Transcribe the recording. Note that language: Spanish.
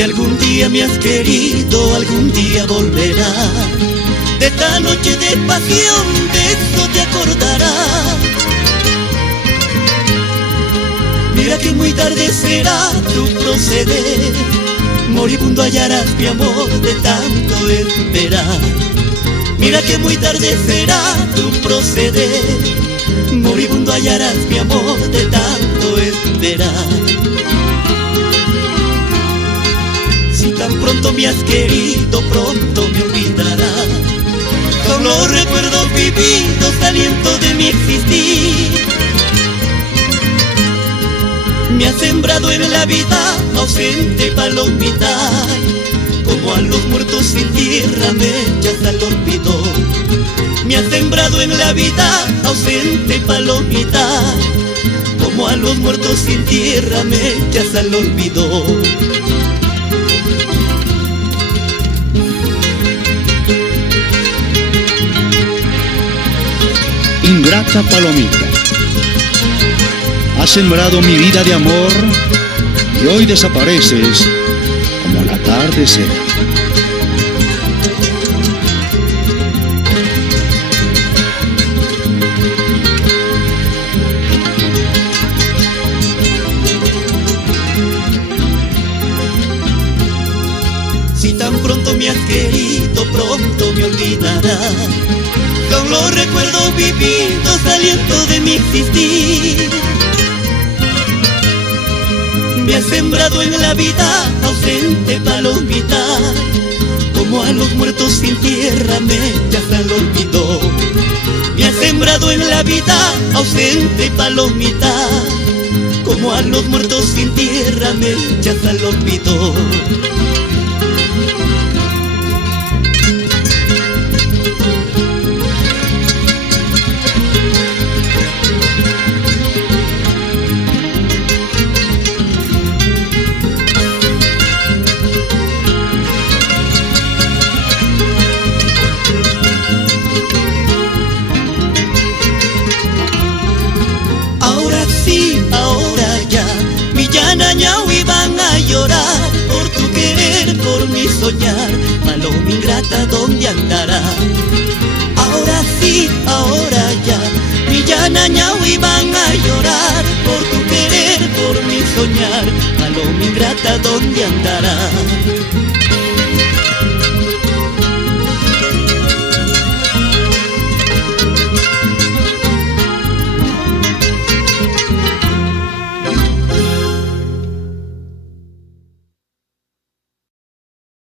Si algún día me has querido, algún día volverá. De esta noche de pasión, de eso te acordarás. Mira que muy tarde será tu proceder, moribundo hallarás mi amor de tanto esperar. Mira que muy tarde será tu proceder, moribundo hallarás mi amor de tanto esperar. Si tan pronto me has querido, pronto me olvidarás. Son los recuerdos vividos, aliento de mi existir. Me has sembrado en la vida, ausente palomita. Como a los muertos sin tierra me echas al olvido. Me has sembrado en la vida, ausente palomita. Como a los muertos sin tierra me echas al olvido. Ingrata palomita, has sembrado mi vida de amor y hoy desapareces como la tarde será. Si tan pronto me has querido, pronto me olvidarás. Son los recuerdos vividos, aliento de mi existir. Me has sembrado en la vida, ausente palomita. Como a los muertos sin tierra me echas al olvido. Me has sembrado en la vida, ausente palomita. Como a los muertos sin tierra me echas al olvido. Y van a llorar por tu querer, por mi soñar. Paloma ingrata, ¿dónde andará? Ahora sí, ahora ya, mi llana y van a llorar por tu querer, por mi soñar. Paloma ingrata, ¿dónde andará?